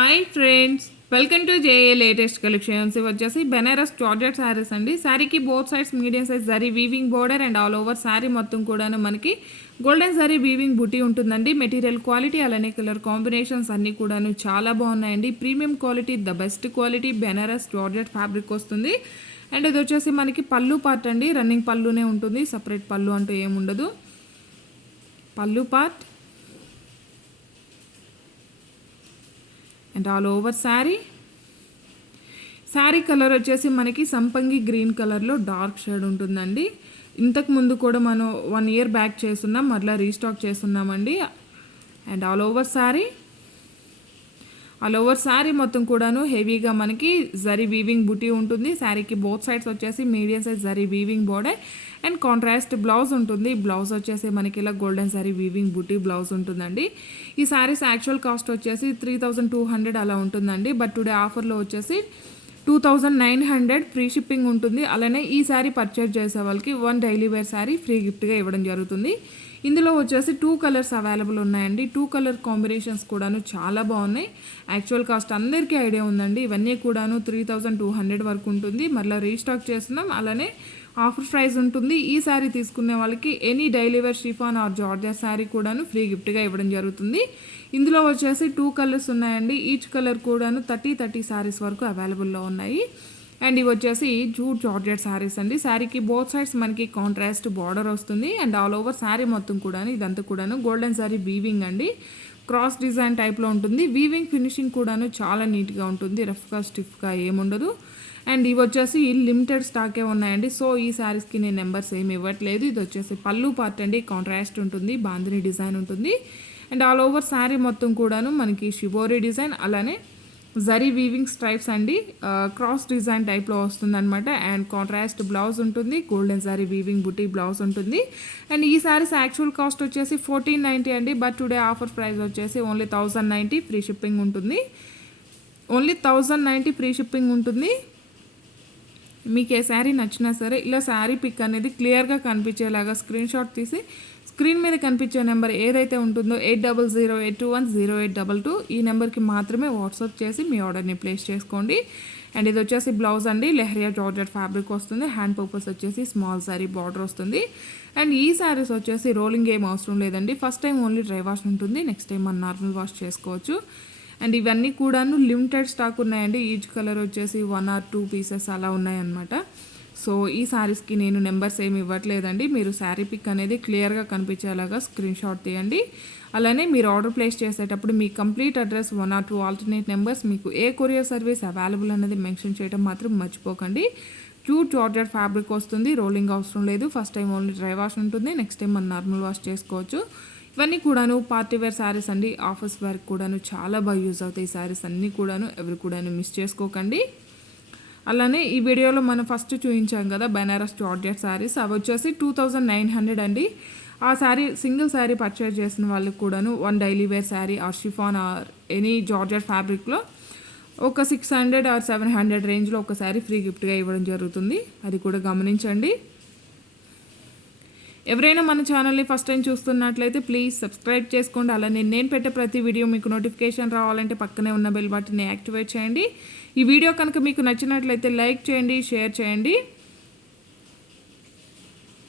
Hi friends, welcome to JA latest collections. వచ్చేసి Banaras georgette saris అండి. శారీకి both sides medium size zari weaving border and all over sari మొత్తం కూడాను మనకి గోల్డెన్ జరీ వీవింగ్ బుటీ ఉంటుందండి. మెటీరియల్ క్వాలిటీ అలానే కలర్ కాంబినేషన్స్ అన్నీ కూడాను చాలా బాగున్నాయండి. Premium quality, the best quality Banaras georgette fabric వస్తుంది. అండ్ ఇది వచ్చేసి మనకి పళ్ళు పార్ట్ అండి. రన్నింగ్ పళ్ళునే ఉంటుంది, సపరేట్ పళ్ళు అంటూ ఏముండదు. పళ్ళు part and all over sari colour వచ్చేసి మనకి సంపంగి గ్రీన్ కలర్లో డార్క్ షేడ్ ఉంటుందండి. ఇంతకు ముందు కూడా మనం 1 ఇయర్ బ్యాక్ చేస్తున్నాం, మరలా రీస్టాక్ చేస్తున్నామండి. అండ్ ఆల్ ఓవర్ శారీ మొత్తం కూడాను హెవీగా మనకి జరీ వీవింగ్ బుటీ ఉంటుంది. శారీకి బోత్ సైడ్స్ వచ్చేసి medium size zari weaving border and contrast blouse ఉంటుంది. బ్లౌజ్ వచ్చేసి మనకి ఇలా గోల్డెన్ జరీ వీవింగ్ బుటీ బ్లౌజ్ ఉంటుందండి. ఈ శారీస్ యాక్చువల్ కాస్ట్ వచ్చేసి 3200 అలా ఉంటుందండి. బట్ టుడే ఆఫర్లో వచ్చేసి 2900 ఫ్రీ షిప్పింగ్ ఉంటుంది. అలానే ఈ శారీ పర్చేజ్ చేసే వాళ్ళకి 1 డైలీ వేర్ శారీ ఫ్రీ గిఫ్ట్గా ఇవ్వడం జరుగుతుంది. ఇందులో వచ్చేసి 2 కలర్స్ అవైలబుల్ ఉన్నాయండి. 2 కలర్ కాంబినేషన్స్ కూడాను చాలా బాగున్నాయి. యాక్చువల్ కాస్ట్ అందరికీ ఐడియా ఉందండి. ఇవన్నీ కూడాను 3200 వరకు ఉంటుంది. మళ్ళీ రీస్టాక్ చేస్తున్నాం. అలానే ఆఫర్ ప్రైస్ ఉంటుంది. ఈ శారీ తీసుకునే వాళ్ళకి any daily wear chiffon or georgette sari కూడాను ఫ్రీ గిఫ్ట్గా ఇవ్వడం జరుగుతుంది. ఇందులో వచ్చేసి 2 కలర్స్ ఉన్నాయండి. ఈచ్ కలర్ కూడాను 30 శారీస్ వరకు అవైలబుల్లో ఉన్నాయి. అండ్ ఇవి వచ్చేసి జూట్ జార్జెట్ శారీస్ అండి. శారీకి బోత్ సైడ్స్ మనకి కాంట్రాస్ట్ బార్డర్ వస్తుంది. అండ్ ఆల్ ఓవర్ శారీ మొత్తం కూడాను ఇదంతా కూడాను గోల్డెన్ శారీ వీవింగ్ అండి. క్రాస్ డిజైన్ టైప్లో ఉంటుంది. వీవింగ్ ఫినిషింగ్ కూడాను చాలా నీట్గా ఉంటుంది. రఫ్గా స్టిఫ్గా ఏముండదు. అండ్ ఇవి వచ్చేసి లిమిటెడ్ స్టాకే ఉన్నాయండి. సో ఈ శారీస్కి నేను నెంబర్స్ ఏమి ఇవ్వట్లేదు. ఇది వచ్చేసి పళ్ళు పార్ట్ అండి. కాంట్రాస్ట్ ఉంటుంది, బాందిని డిజైన్ ఉంటుంది. అండ్ ఆల్ ఓవర్ శారీ మొత్తం కూడాను మనకి షిబోరి డిజైన్ అలానే జరీ వీవింగ్ స్ట్రైప్స్ అండి. క్రాస్ డిజైన్ టైప్లో వస్తుంది అనమాట. అండ్ కాంట్రాస్ట్ బ్లౌజ్ ఉంటుంది, గోల్డెన్ జరీ వీవింగ్ బుటీ బ్లౌజ్ ఉంటుంది. అండ్ ఈ శారీస్ యాక్చువల్ కాస్ట్ వచ్చేసి 1490 అండి. బట్ టుడే ఆఫర్ ప్రైస్ వచ్చేసి ఓన్లీ 1090 ఫ్రీ షిప్పింగ్ ఉంటుంది. ఓన్లీ 1090 ఫ్రీ షిప్పింగ్ ఉంటుంది. మీకు ఏ శారీ నచ్చినా సరే ఇలా శారీ పిక్ అనేది క్లియర్గా కనిపించేలాగా స్క్రీన్ షాట్ తీసి స్క్రీన్ మీద కనిపించే నెంబర్ ఏదైతే ఉంటుందో 8008210822 ఈ నెంబర్కి మాత్రమే వాట్సాప్ చేసి మీ ఆర్డర్ని ప్లేస్ చేసుకోండి. అండ్ ఇది వచ్చేసి బ్లౌజ్ అండి. లెహరియా జార్జెట్ ఫ్యాబ్రిక్ వస్తుంది. హ్యాండ్ పర్పస్ వచ్చేసి స్మాల్ శారీ బార్డర్ వస్తుంది. అండ్ ఈ శారీస్ వచ్చేసి రోలింగ్ ఏం అవసరం లేదండి. First time only dry wash ఉంటుంది, నెక్స్ట్ టైం మనం నార్మల్ వాష్ చేసుకోవచ్చు. అండ్ ఇవన్నీ కూడాను లిమిటెడ్ స్టాక్ ఉన్నాయండి. ఈచ్ కలర్ వచ్చేసి 1 or 2 పీసెస్ అలా ఉన్నాయన్నమాట. సో ఈ శారీస్కి నేను నెంబర్స్ ఏమి ఇవ్వట్లేదండి. మీరు శారీ పిక్ అనేది క్లియర్గా కనిపించేలాగా స్క్రీన్ షాట్ తీయండి. అలానే మీరు ఆర్డర్ ప్లేస్ చేసేటప్పుడు మీ complete address 1 or 2 alternate numbers, మీకు ఏ కొరియర్ సర్వీస్ అవైలబుల్ అనేది మెన్షన్ చేయడం మాత్రం మర్చిపోకండి. జూట్ జార్జెట్ ఫ్యాబ్రిక్ వస్తుంది. రోలింగ్ అవసరం లేదు. First time only dry wash ఉంటుంది, నెక్స్ట్ టైం మనం నార్మల్ వాష్ చేసుకోవచ్చు. ఇవన్నీ కూడాను పార్టీ వేర్ శారీస్ అండి. ఆఫీస్ వేర్కి కూడాను చాలా బాగా యూజ్ అవుతాయి ఈ శారీస్ అన్నీ కూడాను. ఎవరు కూడాను మిస్ చేసుకోకండి. అలానే ఈ వీడియోలో మనం ఫస్ట్ చూపించాం కదా బెనారస్ జార్జెట్ శారీస్, అవి వచ్చేసి 2900 అండి. ఆ శారీ సింగిల్ శారీ పర్చేజ్ చేసిన వాళ్ళకి కూడాను 1 daily wear sari or chiffon or any georgette ఫ్యాబ్రిక్లో ఒక 600 or 700 రేంజ్లో ఒక శారీ ఫ్రీ గిఫ్ట్గా ఇవ్వడం జరుగుతుంది. అది కూడా గమనించండి. ఎవరైనా మన ఛానల్ని ఫస్ట్ టైం చూస్తున్నట్లయితే ప్లీజ్ సబ్స్క్రైబ్ చేసుకోండి. అలానే నేను పెట్టే ప్రతి వీడియో మీకు నోటిఫికేషన్ రావాలంటే పక్కనే ఉన్న బెల్ బటన్ని యాక్టివేట్ చేయండి. ఈ వీడియో కనుక మీకు నచ్చినట్లయితే లైక్ చేయండి, షేర్ చేయండి.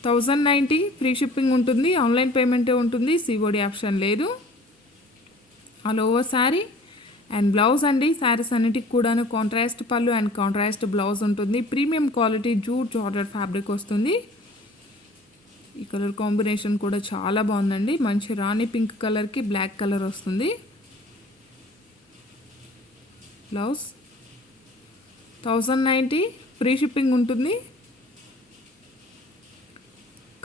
1090 ఫ్రీ షిప్పింగ్ ఉంటుంది. ఆన్లైన్ పేమెంటే ఉంటుంది, సిఓడి ఆప్షన్ లేదు. All over sari and blouse అండి. శారీస్ అన్నిటికి కూడాను కాంట్రాస్ట్ పళ్ళు అండ్ కాంట్రాస్ట్ బ్లౌజ్ ఉంటుంది. Premium quality jute georgette fabric వస్తుంది. ఈ కలర్ కాంబినేషన్ కూడా చాలా బాగుందండి. మంచి రాణి పింక్ కలర్కి బ్లాక్ కలర్ వస్తుంది. బ్లౌజ్ 1090 ఫ్రీ షిప్పింగ్ ఉంటుంది.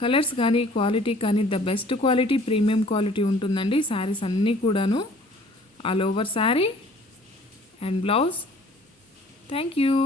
కలర్స్ కానీ క్వాలిటీ కానీ the best quality premium quality ఉంటుందండి. శారీస్ అన్నీ కూడాను all over sari and blouse. Thank you.